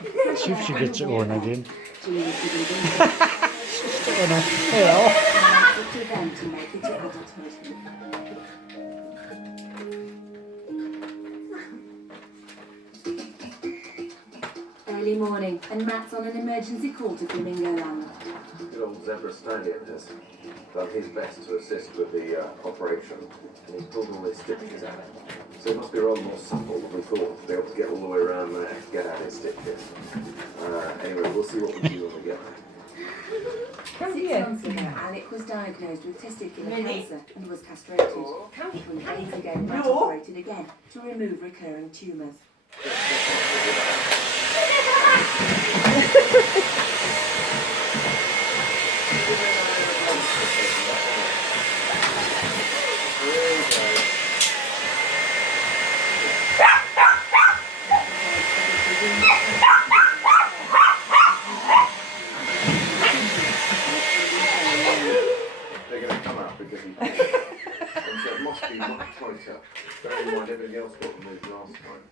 See if she gets it on again. She's still on her hair. Early morning, and Matt's on an emergency call to Flamingo Land. Good old Zebra Stallion has done his best to assist with the operation, and he's pulled all his stitches out. So it must be rather more supple than we thought to be able to get all the way around there to get out his stitches. Anyway, we'll see what we do when we get there. 6 months ago, Alec was diagnosed with testicular cancer and was castrated. 20 days ago, Matt operated again to remove recurring tumours. They're going to come out because he and so it must be much tighter. Bearing in mind everything else got removed last time.